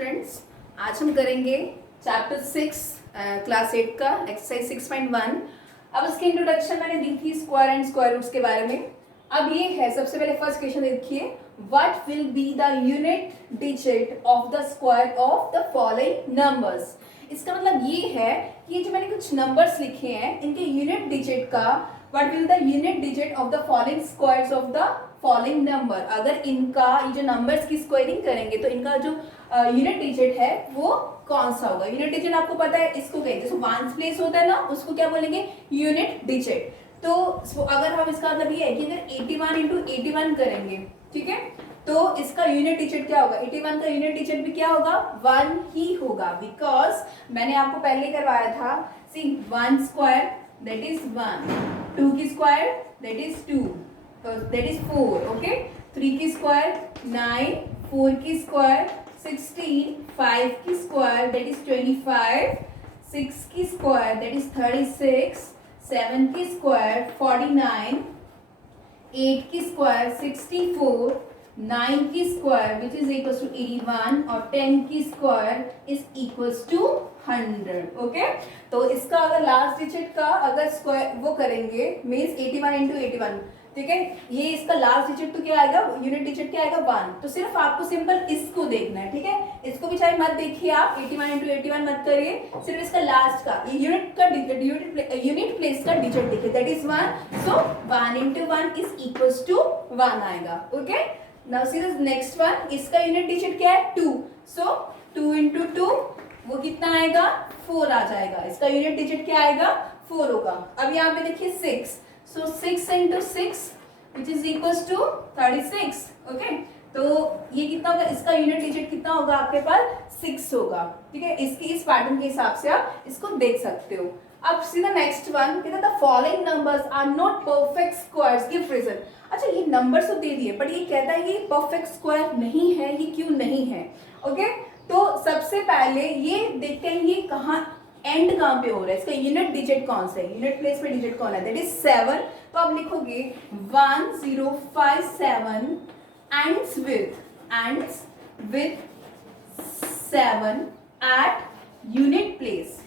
Students, आज हम करेंगे चैप्टर 6 क्लास 8 का एक्सरसाइज 6.1। अब उसकी इंट्रोडक्शन मैंने दी थी स्क्वायर एंड स्क्वायर रूट्स के बारे में। अब ये है, सबसे पहले फर्स्ट क्वेश्चन देखिए, what will be the unit digit of the square of the following numbers. इसका मतलब ये है कि ये जो मैंने कुछ नंबर्स लिखे हैं इनके यूनिट डिजिट का what will the unit digit of the following squares of the following number. अगर इनका ये जो नंबर्स की स्क्वायरिंग करेंगे तो इनका जो यूनिट डिजिट है वो कौन सा होगा। यूनिट डिजिट आपको पता है, इसको कहेंगे जैसे वंस प्लेस होता है ना, उसको क्या बोलेंगे, यूनिट डिजिट। तो अगर हम, इसका मतलब ये है कि अगर 81 इंटू 81 करेंगे, ठीक है, तो इसका यूनिट डिजिट क्या होगा, 81 का यूनिट डिजिट भी क्या होगा, 1 ही होगा। बिकॉज मैंने आपको पहले करवाया था, सी 1 स्क्वायर दैट इज 1, 2 की square that is 2, that is 4, okay, 3 की स्क्वायर 9, 4 की स्क्वायर 16, 5 की स्क्वायर that is 25, 6 की स्क्वायर that is 36, 7 की स्क्वायर 49, 8 की स्क्वायर 64, 9 की square which is equals to 81 और 10 की square is equals to 100, okay. तो इसका अगर लास्ट डिजिट का अगर स्क्वायर वो करेंगे मीन्स 81 इंटू 81, ठीक है, ये इसका लास्ट डिजिट तो क्या आएगा, यूनिट डिजिट क्या आएगा 1। तो सिर्फ आपको सिंपल इसको देखना है, ठीक है, इसको भी चाहे मत देखिए आप, 81 इंटू 81 मत करिए, सिर्फ इसका लास्ट का यूनिट का यूनिट प्लेस का डिजिट देखिए, that is 1। So 1 into 1 is equals to 1 आएगा, okay. Now see the next one, इसका यूनिट डिजिट क्या है 2, सो 2 इंटू 2 वो कितना आएगा, 4 आ जाएगा। इसका यूनिट डिजिट क्या आएगा, 4 होगा। अब यहाँ पे देखिए 6, so 6 into 6 which is equals to 36, okay। तो ये कितना होगा, इसका यूनिट डिजिट कितना होगा आपके पास, 6 होगा, ठीक है। इसकी इस पैटर्न के हिसाब से आप इसको देख सकते हो। अब सी द नेक्स्ट वन, कहता है the following numbers are not perfect squares, give reason. अच्छा, ये नंबर्स तो दे दिए बट ये कहता है ये परफेक्ट स्क्वायर नहीं है, ये क्यों नहीं है, ओके। तो सबसे पहले ये देखते हैं ये कहाँ एंड कहां पे हो रहा है, इसका यूनिट डिजिट कौन सा है, यूनिट प्लेस में डिजिट कौन है, दैट इज 7। तो आप लिखोगे 1057 ends with 7 at unit place,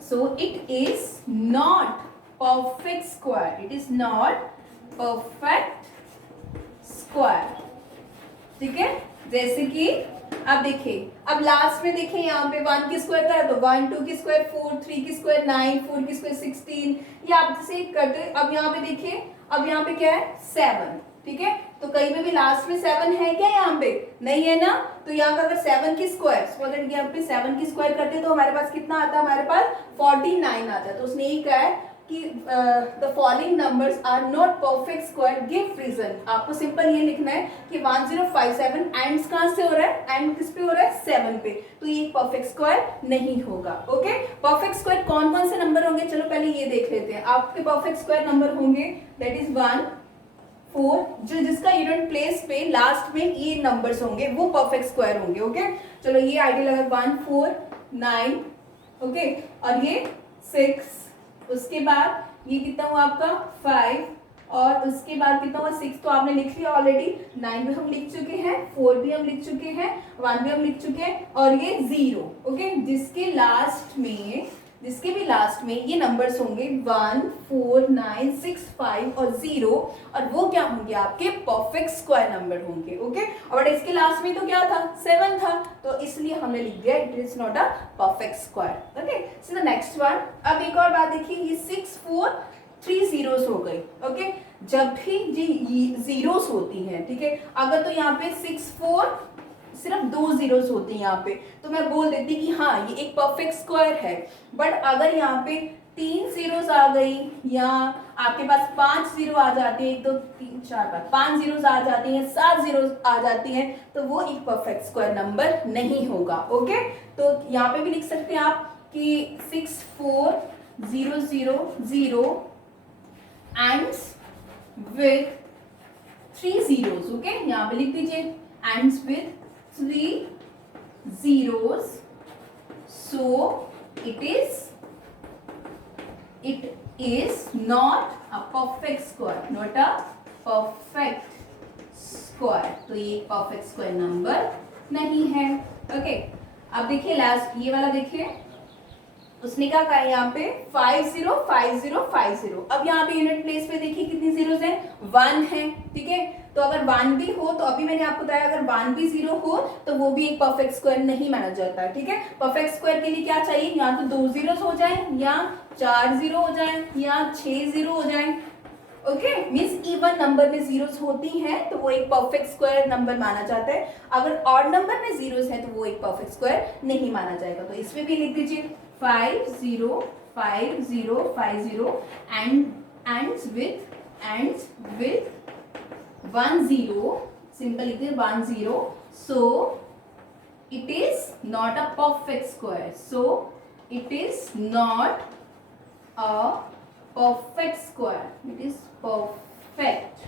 so it is not perfect square, it is not perfect square, ठीक है। जैसे कि अब देखिए, अब लास्ट में देखिए यहाँ पे 1 की स्क्वायर करा तो 1, 2 की स्क्वायर 4, 3 की स्क्वायर 9, 4 की स्क्वायर 16, ये आप जैसे करते। अब यहाँ पे देखिए, अब यहाँ पे क्या है 7, ठीक है। तो कहीं पे भी लास्ट में 7 है क्या, यहाँ पे नहीं है ना। तो यहाँ का अगर 7 की स्क्वायर, यहाँ पे 7 की स्क्वायर करते तो हमारे पास कितना आता है, हमारे पास 49 आता है। तो उसने यही कहा है कि the following numbers are not perfect square, give reason. आपको सिंपल ये लिखना है कि 1057 एंड्स कहां से हो रहा है, एंड किस पे हो रहा है, 7 पे, तो ये परफेक्ट स्क्वायर नहीं होगा, ओके। परफेक्ट स्क्वायर कौन कौन से नंबर होंगे, चलो पहले ये देख लेते हैं। आपके परफेक्ट स्क्वायर नंबर होंगे दैट इज 1, 4, जो जिसका यूनिट प्लेस पे लास्ट में ये नंबर्स होंगे वो परफेक्ट स्क्वायर होंगे, ओके। चलो ये आइडिया लगा, 1, 4, 9, ओके, और ये 6, उसके बाद ये कितना हुआ आपका 5, और उसके बाद कितना हुआ 6, तो आपने लिख लिया ऑलरेडी। 9 भी हम लिख चुके हैं, 4 भी हम लिख चुके हैं, 1 भी हम लिख चुके हैं, और ये 0, ओके। जिसके भी लास्ट में ये नंबर्स होंगे 1, 4, 9, 6, 5 और 0, और वो क्या होंगे, आपके परफेक्ट स्क्वायर नंबर होंगे, ओके। और इसके लास्ट में तो क्या था, 7 था, तो इसलिए हमने लिख दिया it is not a perfect square, okay. So the next one, अब एक और बात देखिए, ये 6, 4, 3 जीरोस हो गई, ओके। जब भी ये जीरोस होती हैं, ठीक है, अगर तो यहाँ पे 6, 4 सिर्फ 2 जीरोस होते हैं यहाँ पे, तो मैं बोल देती कि हाँ ये एक परफेक्ट स्क्वायर है। बट अगर यहाँ पे 3 जीरोस आ गई, या आपके पास 5 जीरो आ जाती है, 1 2 3 4 5 जीरोस आ जाती हैं, 7 जीरोस आ जाती हैं, तो वो एक परफेक्ट स्क्वायर नंबर नहीं होगा, ओके। तो यहाँ पे भी लिख सकते हैं आप कि 6, 4, 0, 0, 0 एंड्स विथ 3 जीरोस, ओके। यहाँ पे लिख दीजिए ends with 3 zeros, so it is not a perfect square, not a perfect square. तो ये perfect square number नहीं है. ओके, अब देखिए लास्ट ये वाला देखिए, उसने क्या कहा यहाँ पे 505050. अब यहाँ पे यूनिट प्लेस पे देखिए कितनी जीरोस हैं, 1 है. ठीक है, तो अगर 1 भी हो तो अभी मैंने आपको बताया अगर 1 भी 0 हो तो वो भी एक परफेक्ट स्क्वायर नहीं माना जाता. ठीक है, परफेक्ट स्क्वायर के लिए क्या चाहिए, या तो 2 जीरोस हो जाए, या 4 जीरो हो जाए, या 6 जीरो हो जाए. ओके, मीन्स इवन नंबर में जीरोस होती हैं तो वो एक परफेक्ट स्क्वायर नंबर माना जाता है. अगर ऑड नंबर में जीरोस है तो वो एक परफेक्ट स्क्वायर नहीं माना जाएगा. तो इसमें भी लिख दीजिए 505050 ends with 1 0. सिंपल लिख दीजिए 1 0. सो it is not a perfect square. So it is not a perfect square. It is perfect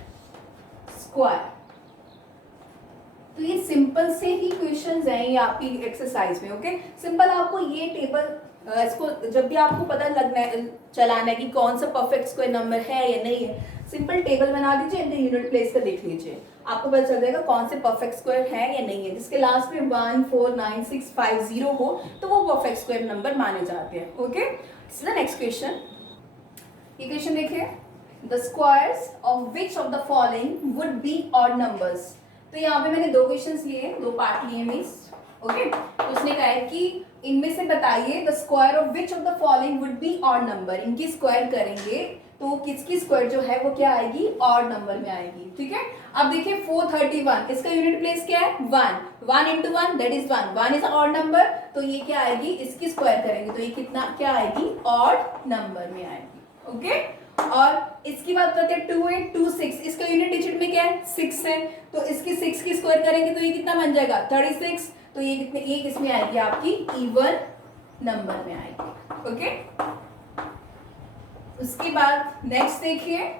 square. तो ये सिंपल से ही क्वेश्चंस हैं ये आपकी एक्सरसाइज में. ओके, सिंपल आपको ये टेबल इसको जब भी आपको पता लगना है चलाना है कि कौन सा परफेक्ट स्क्वायर नंबर है या नहीं है, सिंपल टेबल बना दीजिए, यूनिट प्लेस का देख लीजिए, आपको पता चल जाएगा कौन से परफेक्ट स्क्वायर है या नहीं है. जिसके लास्ट में 1 4 9 6 5 0 हो तो वो परफेक्ट स्क्वायर नंबर माने जाते हैं. Okay, next question. ये क्वेश्चन देखिए, the squares of which of the following would be odd numbers. तो यहाँ पे मैंने दो क्वेश्चंस लिए, दो पार्ट लिए मिस. ओके, तो उसने कहा है कि इनमें से बताइए the square of which of the following would be odd number. इनकी स्क्वायर करेंगे तो किसकी स्क्वायर जो है वो क्या आएगी, ऑड नंबर में आएगी. ठीक है, अब देखिए 431, इसका यूनिट प्लेस क्या है 1. 1 into 1 that is 1. 1 is odd number, तो ये क्या आएगी, इसकी स्क्वायर करेंगे तो ये कितना क्या आएगी, ऑड नंबर में आएगी. ओके, और इसकी बात करते हैं 2 8 2 6, इसका यूनिट डिजिट में क्या है 6 है, तो इसकी 6 की स्क्वायर करेंगे तो ये कितना बन जाएगा 36. तो ये कितने, एक इसमें आएगी आपकी इवन नंबर में आएगी. ओके, उसके बाद नेक्स्ट देखिए,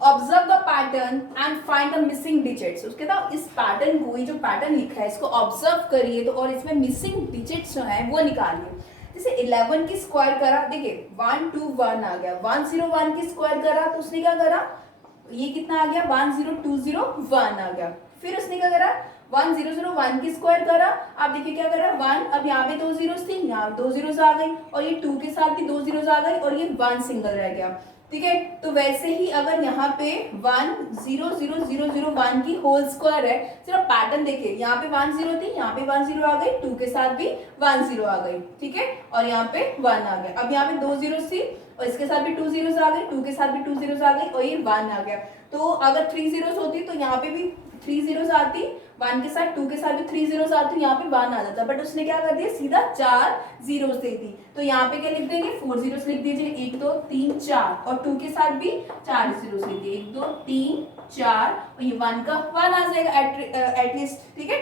observe the pattern and find the missing digits. उसके बाद इस पैटर्न को, ये जो पैटर्न लिखा है इसको ऑब्जर्व करिए तो और इसमें मिसिंग डिजिट्स जो है वो निकालिए. जैसे 11 की स्क्वायर करा, देखिए 1 2 1 आ गया, 101 की स्क्वायर करा तो उसने क्या करा, ये कितना आ गया 10201 आ गया. फिर उसने क्या करा 1001 की स्क्वायर करा, आप देखिए क्या करा 1, अब यहाँ पे 2 जीरोस थी, यहाँ 2 जीरोस आ गई, और ये 2 के साथ भी 2 जीरोस आ गई, और ये 1 सिंगल रह गया. ठीक है, तो वैसे ही अगर यहाँ पे 100001 की होल स्क्वायर है, सिर्फ पैटर्न देखिए, यहाँ पे 1 0 थी, यहाँ पे 1 0 आ गई, 2 के साथ भी 1 0 आ गई. ठीक है, और यहाँ पे 1 आ गया. अब यहाँ पे 2 जीरोस थी और इसके साथ भी 2 जीरोस आ गई, 2 के साथ भी 2 जीरोस आ गई, और ये 1 आ गया. तो अगर 3 जीरोस होती तो यहाँ पे भी 3 जीरोस आती, 1 के साथ 2 के साथ भी 3 जीरोस आती, यहाँ पे 1 आ जाता. बट उसने क्या कर दिया, सीधा 4 जीरोस दे दी. तो यहाँ पे क्या लिख देंगे 4 जीरोस लिख दीजिए, 1 2 3 4, और 2 के साथ भी 4 जीरोस लिख दिए, 1 2 3 4, और ये 1 का 1 आ जाएगा एटलीस्ट. ठीक है,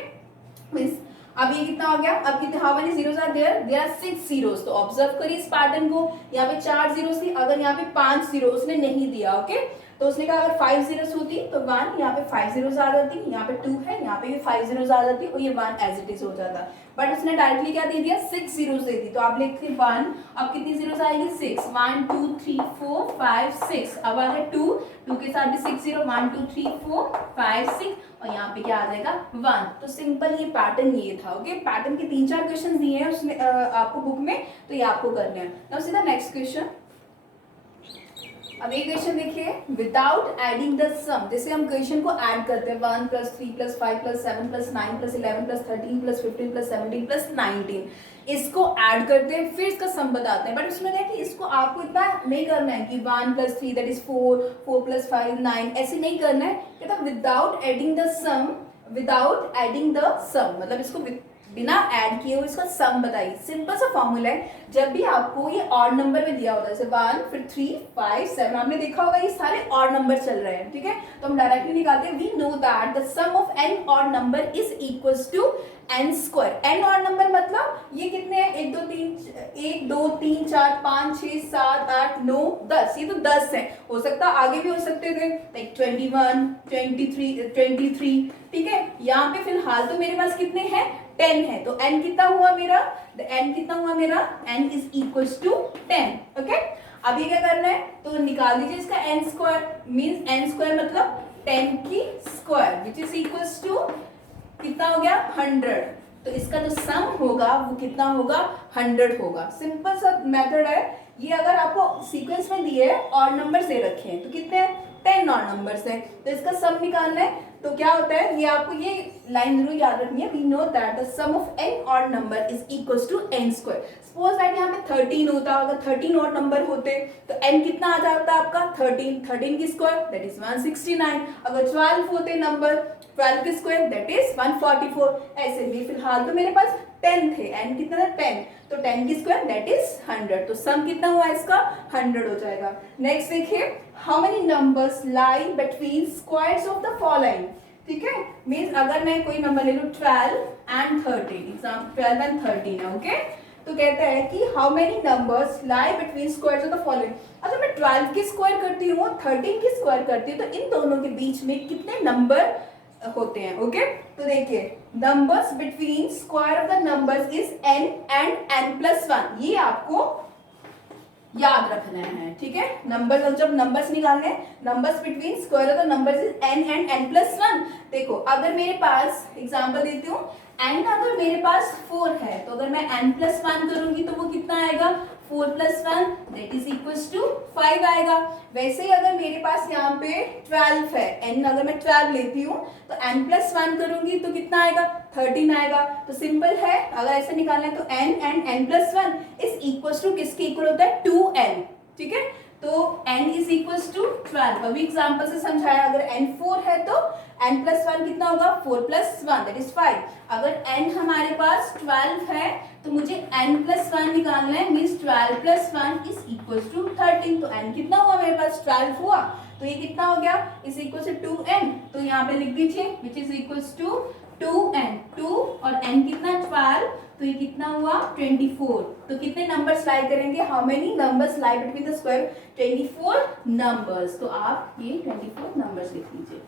अब ये कितना हो गया, अब कितने how many zeros are there, there are 6 zeros. तो ऑब्जर्व करिए इस पैटर्न को, यहाँ पे 4 जीरोस थी, अगर यहाँ पे 5 जीरो उसने नहीं दिया. ओके, तो उसने कहा अगर 5 जीरोस होती तो 1, यहाँ पे 5 जीरोस आ जाती, यहाँ पे 2 है, यहाँ पे भी 5 जीरोस आ जाती, और ये 1 एज इट इज हो जाता. बट उसने डायरेक्टली क्या दे दिया 6 जीरोस दे दी. तो आप लिखते 1, अब कितनी जीरोस आएगी 6, 1 2 3 4 5 6. अब आ गया 2, 2 के साथ भी 6 जीरो, 1 2 3 4 5 6, और यहाँ पे क्या आ जाएगा 1. तो सिंपल ये पैटर्न ये था. ओके, पैटर्न के 3-4 क्वेश्चन दिए हैं उसमें आपको बुक में, तो ये आपको करना है. नाउ सीधा नेक्स्ट क्वेश्चन. अब एक क्वेश्चन देखिए, विदाउट एडिंग द सम, जैसे हम क्वेश्चन को ऐड करते हैं 1 + 3 + 5 + 7 + 9 + 11 + 13 + 15 + 17 + 19, इसको ऐड करते हैं फिर इसका सम बताते हैं. बट उसमें क्या है कि इसको आपको इतना नहीं करना है कि 1 + 3 दैट इज 4, 4 + 5 9, ऐसे नहीं करना है. कहता without adding the sum, without adding the sum मतलब इसको बिना ऐड किए हुए इसका सम बताइए. सिंपल सा फॉर्मूला है, जब भी आपको ये ऑड नंबर में दिया होता है, जैसे 1 फिर 3 5 7, आपने देखा होगा ये सारे ऑड नंबर चल रहे हैं. ठीक है, तो हम डायरेक्टली निकालते हैं, we know that the sum of an odd number is equals to n square. An odd number मतलब ये कितने हैं, 1 2 3 4 5 6 7 8 9 10, ये तो 10 है. हो सकता आगे भी हो सकते थे, लाइक 21 23. ठीक है, यहाँ पे फिलहाल तो मेरे पास कितने हैं 10 है, तो n कितना हुआ मेरा, n कितना हुआ मेरा, n is equals to 10. Okay, अब ये क्या करना है, तो निकाल दीजिए इसका n square, means n square मतलब 10 की square which is equals to कितना हो गया 100। तो इसका जो सम होगा वो कितना होगा 100 होगा। सिंपल सा मेथड है ये। अगर आपको सीक्वेंस में दिए और नंबर दे रखे हैं तो कितने 10 और नंबर्स हैं, तो इसका सम निकालना है। तो क्या होता है, ये आपको ये लाइन जरूर याद रखनी है। We know that the sum of n odd number is equals to n square. Suppose that यहाँ पे 13 होता, अगर 13 ऑड नंबर होते तो n कितना आ जाता आपका 13 की स्क्वायर दैट इज 169। अगर 12 होते नंबर 12 की स्क्वायर दैट इज 144। ऐसे भी फिलहाल तो मेरे पास 10 थे, n कितना था 10, तो 10 की स्क्वायर दैट इज 100। तो सम कितना हुआ इसका 100 हो जाएगा। नेक्स्ट देखिए, how many numbers lie between squares of the following. ठीक है, मीन्स अगर मैं कोई नंबर ले लूं 12 एंड 13, एग्जाम्पल 12 एंड 13 है, ओके। तो कहता है कि how many numbers lie between squares of the following. अगर मैं 12 की स्क्वायर करती हूँ 13 की स्क्वायर करती हूँ तो इन दोनों के बीच में कितने नंबर होते हैं, ओके। तो देखिए numbers between square of the numbers is n and n+1, ये आपको याद रखना है। ठीक है, नंबर्स जब नंबर्स निकालने, numbers between square of the numbers is n and n+1। देखो अगर मेरे पास एग्जांपल देती हूँ n, अगर मेरे पास 4 है तो अगर मैं n+1 करूंगी तो वो कितना आएगा 4+1 दैट इज इक्वल्स टू 5 आएगा। वैसे ही अगर मेरे पास यहाँ पे 12 है, n अगर मैं 12 लेती हूँ तो n+1 करूंगी तो कितना आएगा 13 आएगा। तो सिंपल है, अगर ऐसे निकालना है तो n and n+1 is equals to किसके इक्वल होता है 2n। ठीक है, तो n इज इक्वल्स टू 12। अभी एग्जांपल से समझाया, अगर n 4 है तो n+1 कितना होगा 4+1 दैट इज 5। अगर n हमारे पास 12 है तो मुझे n+1 निकालना है, मीन्स 12+1 इज इक्वल्स टू 13। तो n कितना हुआ मेरे पास 12 हुआ, तो ये कितना हो गया इज इक्वल टू 2n। तो यहाँ पे लिख दीजिए विच इज इक्वल्स टू 2n, 2 और n कितना 12, तो ये कितना हुआ 24। तो कितने नंबर्स लाई करेंगे, how many numbers lie between the square 24 numbers. तो आप ये 24 नंबर्स लिख लीजिए।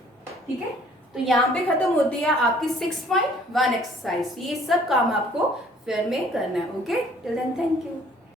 ठीक है, तो यहाँ पे खत्म होती है आपकी 6.1 एक्सरसाइज। ये सब काम आपको फिर में करना है, okay. Till then thank you.